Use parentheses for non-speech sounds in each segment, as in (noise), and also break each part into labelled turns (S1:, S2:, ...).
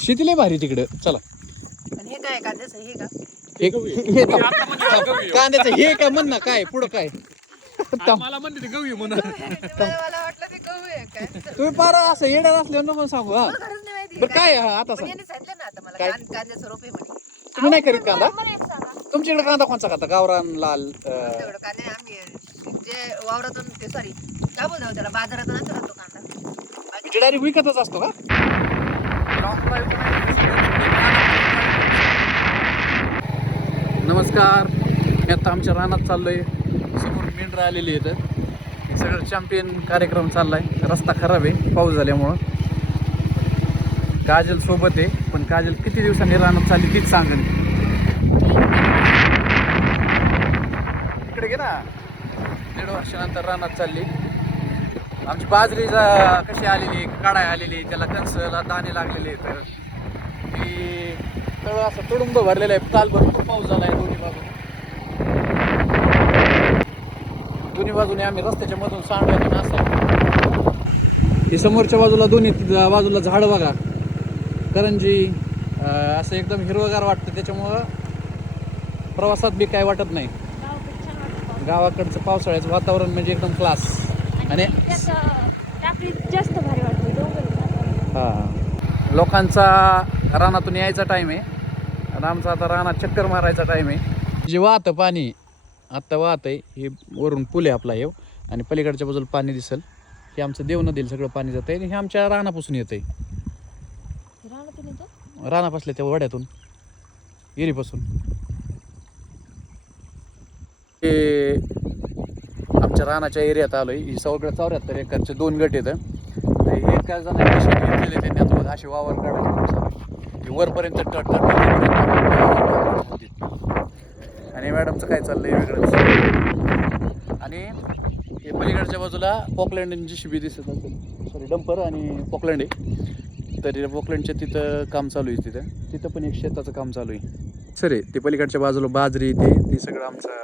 S1: शेती लय भारी तिकडं. चला.
S2: आणि हे काय कांद्याचं हे का?
S1: एक हे. कांद्याचं हे काय म्हण ना काय पुढं काय.
S3: मला म्हणते ते म्हणून.
S2: मला वाटलं ते गहू आहे काय?
S1: तुम्ही पारा असं येणार असल्यावर नको सांगू हा.
S2: मला खरंच नाही माहिती.
S1: बरं काय हा, आता
S2: पण
S1: सांग.
S2: यांनी सांगितलं ना आता मला
S1: काय?
S2: कां- कांद्याचं रोप आहे म्हणे.
S1: तुम्ही नाही करीत कांदा? तुमच्याकडे कांदा कोणचा खाता? गावरान लाल अं,
S2: तेवढं कांदे आम्ही जे वावरातून ते सॉरी काय बोलतो त्याला? बाजारातून राहतो कांदा.
S1: डायरेक्ट विकतच असतो का? नमस्कार. मी आता आमच्या रानात चाललो आहे समोर मेंढरं आलेली आहेत. सगळं चॅम्पियन कार्यक्रम चालला आहे रस्ता खराब आहे पाऊस झाल्यामुळं. काजल सोबत आहे पण काजल किती दिवसांनी रानात चालली तीच सांगेन. इकडे गे ना. दीड वर्षानंतर रानात चालली. आमची बाजरी जा- कशी आलेली काढाय आलेली त्याला कणसला दाणे लागलेले आहेत. की तळ असं तुडुंब भरलेलं आहे. काल भरपूर पाऊस झाला आहे दोन्ही बाजूने. दोन्ही बाजूने आम्ही रस्त्याच्या मधून सांडव्यातून असं ही समोरच्या बाजूला दोन्ही बाजूला झाड बघा. करंजी असं एकदम हिरवगार वाटतं. त्याच्यामुळं प्रवासात बी काय वाटत नाही. गावाकडचं पावसाळ्याचं वातावरण म्हणजे एकदम क्लास आणि
S4: जास्त भारी वाटते
S1: हा. लोकांचा रानातून यायचा टाईम आहे. आणि आमचा आता रानात चक्कर मारायचा टाईम आहे. जे वाहतं पाणी आत्ता वाहत आहे हे वरून पुल आहे आपला येव आणि पलीकडच्या बाजूला पाणी दिसेल. हे आमचं देव नदीला सगळं पाणी जातं आहे आणि हे आमच्या रानापासून येतं आहे
S4: रानातून
S1: रानापासल्या त्या वड्यातून येरीपासून हे आमच्या रानाच्या एरियात आलोय ही सगळं चौऱ्याहत्तर एकरचे दोन गट येतं तर एका जणांनी शेत घेतलेले त्यांनी आता असे वावर काढायचे वरपर्यंत टट टट आणि मॅडमचं काय चाललंय वेगळंच आणि हे पलीकडच्या बाजूला पॉकलँड जी शिबी दिसत असेल सॉरी डंपर आणि पॉकलँड आहे तर पॉकलँडच्या तिथं काम चालू आहे तिथं तिथं पण एक शेताचं काम चालू आहे सर ते पलीकडच्या बाजूला बाजरी ते ते सगळं आमचं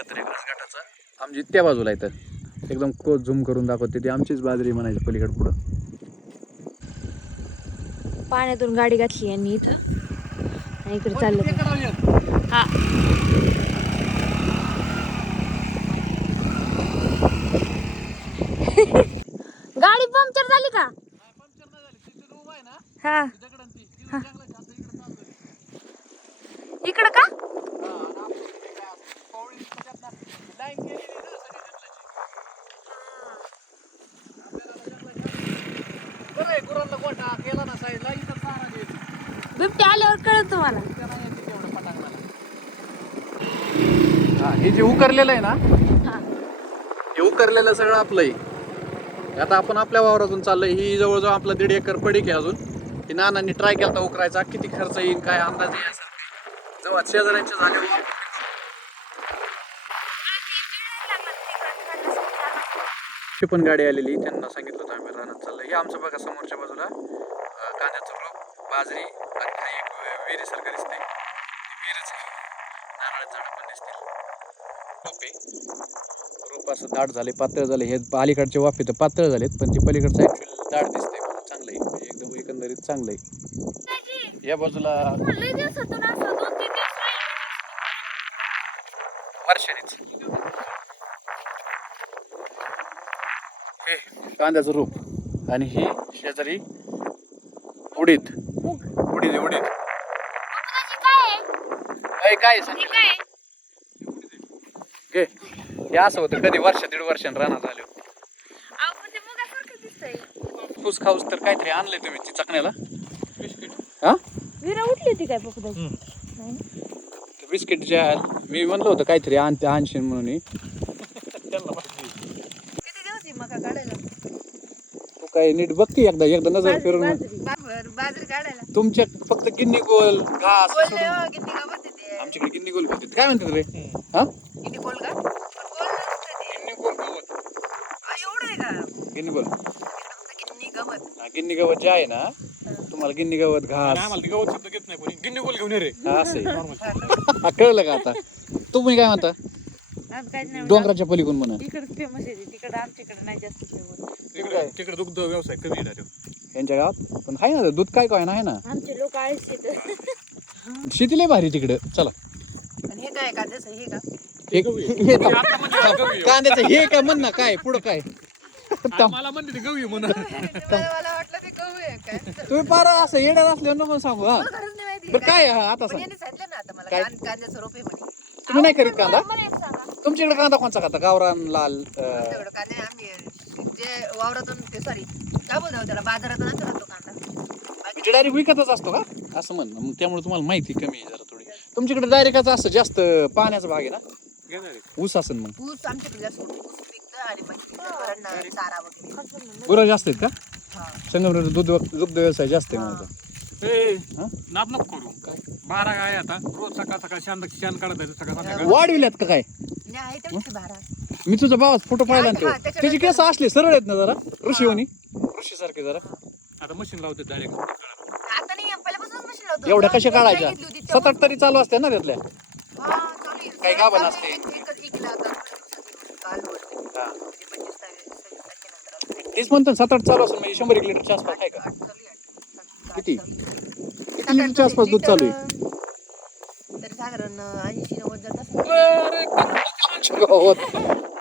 S1: गटाचं आमची त्या बाजूला येतं एकदम को झूम करून दाखवते ती. आमचीच बाजरी म्हणायची पलीकडे पुढं.
S4: पाण्यातून गाडी घातली यांनी इथं. आणि इकडे चाललं. हा. (laughs) गाडी पंक्चर झाली का? हा. इकडं का? बिबटे आल्यावर कळत तुम्हाला.
S1: हा हे जे उकरलेलं आहे ना
S4: हा.
S1: हे उकरलेलं सगळं आपलं आहे. आता आपण आपल्या वावरातून चाललंय. ही जवळजवळ आपलं दीड एकर पडीक आहे अजून. ही नानांनी ट्राय केला उकरायचा. किती खर्च येईल काय अंदाज येईल. जेव्हा शेजाऱ्यांच्या झाल्यावर ची पण गाडी आलेली त्यांना सांगितलं होतं आम्ही रानात चाललं हे आमचं बघा समोरच्या बाजूला कांद्याचं रोप बाजरी आणि काही विहिरीसारखं दिसतंय. ते विहीरच आहे. नारळाचं झाडं पण दिसतील रोप रोप असं दाट झाले पातळ झाले. हे अलीकडचे वाफे तर पातळ झालेत पण ते पलीकडचं ऍक्च्युअली दाट दिसतंय. चांगलं आहे. म्हणजे एकदम एकंदरीत चांगलं आहे. या बाजूला
S4: लय दिवसातून असं दोन तीन दिवस
S1: वर्षानीच हे कांद्याचं रोप आणि ही शेजारी उडीद. उडीद उडीद.
S4: काय
S1: काय
S4: हे?
S1: घे. हे असं होतं कधी वर्ष दीड वर्षानं राहणार
S4: दिसतंय.
S1: फूस खाऊस तर काहीतरी आणलंय तुम्ही ती चकण्याला. हा?
S4: विरा उठली होती काय पकडा नाही
S1: बिस्किट जे मी म्हणलं होतं काहीतरी आण आणशील म्हणून. (laughs) हे.
S2: किती दिवस ही मका काढायला
S1: तू काय नीट बघ की एकदा एकदा नजर फिरून.
S4: बाजरी.
S2: बाजरी बाजरी काढायला.
S1: तुमच्या फक्त गिन्नी गोल घास
S2: बोलले
S1: सोडून
S2: हो किती गावात ते.
S1: आमच्याकडे गिन्नी गोल होते. काय म्हणतात रे? हा?
S2: किती गोल का? पण गोल नसतं ते.
S1: गिन्नी गोल गवत.
S2: एवढं आहे का?
S1: गिन्नी गोल.
S2: फक्त किन्नी गवत.
S1: हा, गिन्नी गवत जे आहे ना तुम्हाला गिन्नी गवत घास.
S3: आम्हाला ते गवत सुद्धा घेत नाही कोणी. गिन्नी गोल घेऊन ये रे.
S1: हा, असं आहे. (laughs) हा, कळलं का आता? तुम्ही काय म्हणता?
S2: आज काहीच नाही
S1: डोंगराच्या पलीकडून म्हणा.
S2: इकडे फेमस आहे तिकडे आमच्याकडे नाही जास्त
S3: तिकडे तिकडे दुग्ध व्यवसाय कमी तो.
S1: यांच्या गावात? पण आहे ना दूध काय काय ना आहे ना?
S4: आमचे लोक आळशी आहेत.
S1: शेती लय भारी तिकडं. चला.
S2: आणि हे काय कांद्याचं हे का?
S1: हे हे- हे कांद्याचं हे काय म्हण ना काय पुढं काय?
S3: मला म्हणते ते गहू आहे म्हणा
S2: मला (laughs) मला वाटलं ते गहू आहे काय?
S1: तुम्ही पार असं येणार असल्यावर नको सांगू हा.
S2: मला खरंच नाही माहिती
S1: बरं काय. हा, आता सांग.
S2: यांनी सांगितलं ना आता मला
S1: काय?
S2: कां- कांद्याचं रोप आहे म्हणे.
S1: तुम्ही नाही करीत कांदा?
S4: मला एक सांगा.
S1: तुमच्याकडे कांदा कोणचा खाता? गावरान लाल अं,
S2: आमच्याकडं कांदे आम्ही जे वावरातून ते सॉरी काय बोलतो त्याला? बाजारातून आणतो ना तो कांदा.
S1: म्हणजे डायरेक्ट विकतच असतो का? असं म्हण मग त्यामुळे तुम्हाला माहिती कमी आहे जरा थोडी. तुमच्याकडे डायरेक्टच असं जास्त पाण्याचा भाग आहे ना. ऊस असेल मग.
S2: ऊस आमच्याकडे जास्त होतो. ऊस पिकतं आणि बाकी जनावरांना चारा वगैरे.
S1: गुरं जास्त आहेत का?
S2: हा.
S1: संगमनेर दूध दुग्ध व्यवसाय जास्त आहे म्हणतो
S3: ए,
S1: हा?
S3: नाद नको करू. बारा गाय आता. रोज सकाळ सकाळ शान शान काढत आहे सकाळ संध्याकाळ.
S1: वाढविल्यात का काय?
S2: नाही आहे बारा.
S1: मी तुझा भावाच फोटो पाहिला ना
S2: हा,
S1: तो. त्याची केस असले सरळ आहेत ना जरा ऋषीवनी ऋषी सारखे जरा
S3: आता मशीन लावते डायरेक्ट
S2: आता नाही पहिल्यापासूनच मशीन लावतो
S1: एवढ्या कशा काढायच्या
S2: घेतली होती
S1: सात
S2: तेव्हा-
S1: आठ तरी चालू असते ना त्यातल्या
S2: हा, चालू आहे.
S1: काही गाभण
S2: चालू
S1: असते.
S2: आहे. एक- एकच इकला आता काल वरती. म्हणजे पंचवीस तारीख- सव्वीस तारखेनंतर.
S1: तेच म्हणतो ना, सात आठ चालू असेल म्हणजे शंभर एक लिटरच्या आसपास आहे का
S2: आठ चालू आहे, आठ.
S1: किती?
S2: सात चालू आहे.
S1: किती लिटरच्या आसपास दूध चालू आहे
S2: तरी साधारण ऐंशी नव्वद जात असेल.
S1: बाजार काय आता एक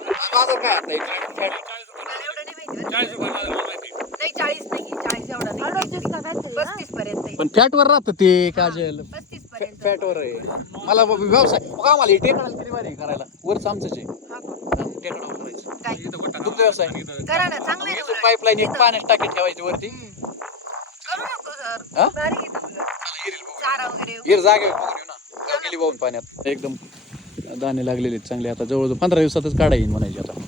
S1: फॅट
S2: मला एवढं नाही बरं.
S3: चाळीस मला
S2: नाही चाळीस नाही चाळीस एवढा नाही
S4: अडोतीस का काहीतरी ना?
S2: पस्तीस पर्यंत आहे.
S1: पण फॅटवर राहतं ते काजल
S2: पस्तीस पर्यंत
S1: फॅटवर आहे मला व्यवसाय बघा आम्हाला हे टेकडाला करायला वरच आमचंच आहे
S2: हा?
S1: टेकडावर करायचं दुग्ध व्यवसाय.
S2: करा ना चांगलं आहे ना उलट.
S1: पाईपलाईन एक पाण्यात टाकी ठेवायची वरती.
S2: करू नको सर.
S1: हा?
S2: चारा वगैरे.
S1: जागे गेली वाहून पाण्यात? एकदम दाणे लागलेले चांगले. आता जवळ पंधरा दिवसातच काढा येईल म्हणायची आता.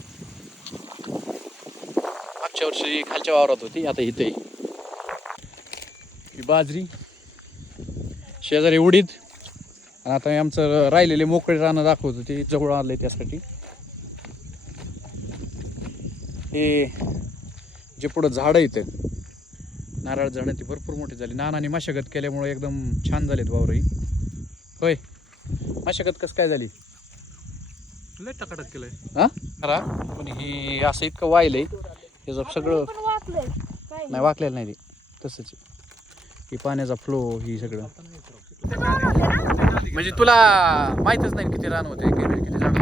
S1: वर्षी खालच्या वावरात होती आता इथे. आहे. ही बाजरी शेजारी उडीद आणि आता आमचं राहिलेले मोकळे रानं दाखवतो ते जवळ आलंय त्यासाठी. हे जे पुढं झाडं येतं नारळ झाडं ती भरपूर मोठी झाली. नानाने मशागत केल्यामुळे एकदम छान झालेत वावरही होय मशागत कसं काय झाली?
S3: लय टकाटक केलंय.
S1: हा? खरा पण हे असं इतकं वाहिलंय. त्याचं सगळं नाही वाकलेलं नाही ते. तसंच. हे पाण्याचा फ्लो ही सगळं. म्हणजे तुला माहितच नाही किती रान होते किती किती झाड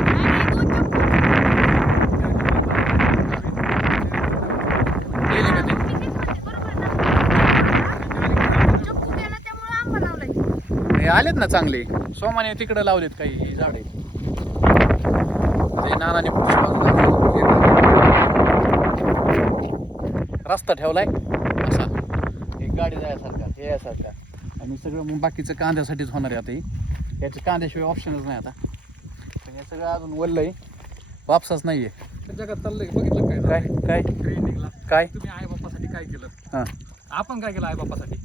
S1: गेले का ते? हे आलेत ना चांगले. सोमाने तिकडे लावलेत काही झाडे. ते नानाने पुढच्या बाजूला रस्ता ठेवलाय. असा. एक गाडी जायसारखा हे यासारखा आणि सगळं मग बाकीचं कांद्यासाठीच होणार आहे आता हे. याच्या कांद्याशिवाय ऑप्शनच नाही आता. पण हे सगळं अजून वल्ल आहे वापसाच नाहीये.
S3: जगात चाललंय. बघितलं काय?
S1: काय काय?
S3: ट्रेंडिंगला
S1: काय?
S3: तुम्ही आई बापासाठी काय केलं?
S1: हां.
S3: आपण काय केलं आई बापासाठी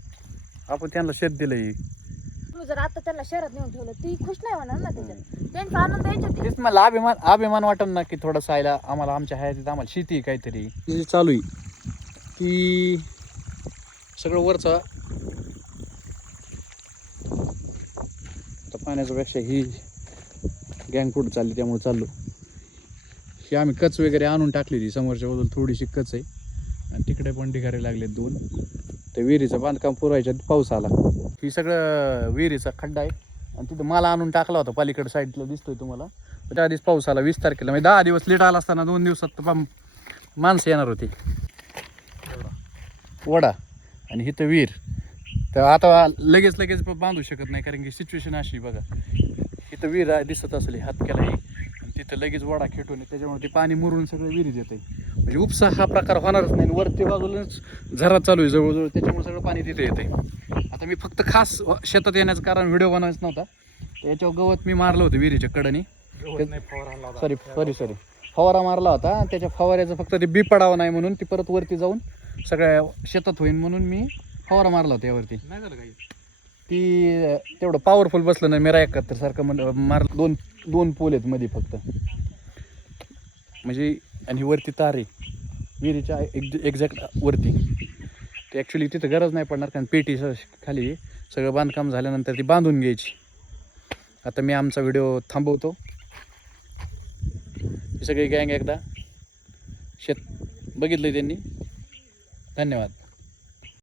S1: आपण त्यांना शेत दिलंय.
S4: तू जर आता त्यांना शहरात नेऊन ठेवलं ती खुश नाही होणार ना त्याच्यात? त्यांचा आनंद याच्यात आहे.
S1: तेच मला अभिमान अभिमान वाटन ना की थोडंसं आयला आम्हाला आमच्या हयातीत आम्हाला शेती आहे काहीतरी. हे चालू आहे. की सगळं वरचा. पाण्याचा पेक्षा ही गँग पुढं चालली त्यामुळे चाललो. ही आम्ही कच वगैरे आणून टाकलेली समोरच्या बाजूला थोडीशी कच आहे. आणि तिकडे पण ढिगारे लागले दोन. ते विहिरीचं बांधकाम पुरवायच्या पाऊस आला. ही सगळं विहिरीचा खड्डा आहे. आणि तिथं माला आणून टाकला होता पलीकडे साईडला दिसतोय तुम्हाला. त्या आधीच पाऊस आला वीस तारखेला. म्हणजे दहा दिवस लेट आला असताना दोन दिवसात तर माणसं येणार होती. वडा आणि इथं विहीर. तर आता लगेच लगेच बांधू शकत नाही कारण की सिच्युएशन अशी बघा. इथं विहीर दिसत असेल हात केला आणि तिथं लगेच वडा खेटून आहे. त्याच्यामुळे ते पाणी मुरून सगळं विहिरीत येते म्हणजे उपसा हा प्रकार होणारच नाही आणि वरती बाजूलाच झरा चालू आहे जवळजवळ. त्याच्यामुळे सगळं पाणी तिथे येते आता मी फक्त खास शेतात येण्याचं कारण व्हिडिओ बनवायचा नव्हता. याच्यावर गवत मी मारलं होतं विहिरीच्या कडनी. सॉरी सॉरी सॉरी फवारा मारला होता. त्याच्या फवाऱ्याचं फक्त ते बी पडावं नाही म्हणून ती परत वरती जाऊन सगळ्या शेतात होईन म्हणून मी फवारा मारला होता यावरती.
S3: नाही झालं काही?
S1: ती तेवढं पॉवरफुल बसलं नाही मेरा एकाहत्तर सारखं म्हण मार दोन दोन पोल आहेत मध्ये फक्त. म्हणजे आणि वरती तार आहे. विहिरीच्या एक्झॅक्ट वरती. ते ॲक्च्युली तिथं गरज नाही पडणार कारण पेटी स- खाली. सगळं बांधकाम झाल्यानंतर ती बांधून घ्यायची. आता मी आमचा व्हिडिओ थांबवतो. सगळी गँग एकदा. शेत बघितलं त्यांनी. धन्यवाद.